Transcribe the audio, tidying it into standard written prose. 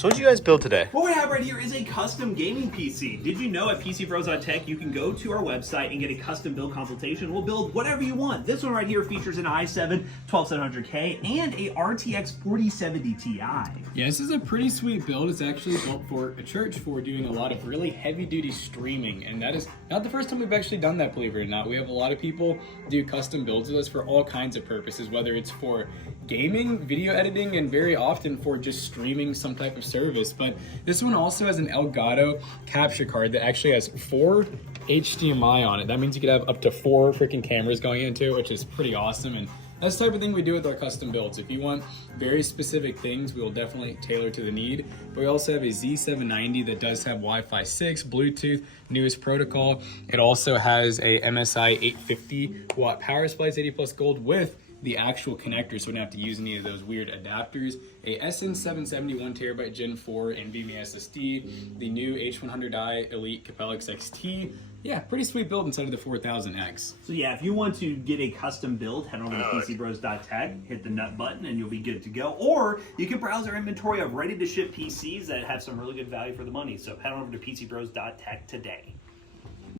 So what did you guys build today? What we have right here is a custom gaming PC. Did you know at PCBros.tech you can go to our website and get a custom build consultation? We'll build whatever you want. This one right here features an i7-12700k and a RTX 4070 Ti. Yeah, this is a pretty sweet build. It's actually built for a church for doing a lot of really heavy-duty streaming, and that is not the first time we've actually done that, believe it or not. We have a lot of people do custom builds with us for all kinds of purposes, whether it's for gaming, video editing, and very often for just streaming some type of service. But this one also has an Elgato capture card that actually has 4 HDMI on it. That means you could have up to 4 freaking cameras going into it, which is pretty awesome. And that's the type of thing we do with our custom builds. If you want very specific things, we will definitely tailor to the need. But we also have a Z790 that does have Wi-Fi 6, Bluetooth, newest protocol. It also has a MSI 850 watt power supply, 80 plus gold with the actual connector, so we don't have to use any of those weird adapters. A SN770 1TB Gen 4 NVMe SSD, the new H100i Elite Capellix XT. Yeah, pretty sweet build inside of the 4000X. So yeah, if you want to get a custom build, head over to PCBros.tech, hit the nut button, and you'll be good to go. Or you can browse our inventory of ready-to-ship PCs that have some really good value for the money. So head on over to PCBros.tech today.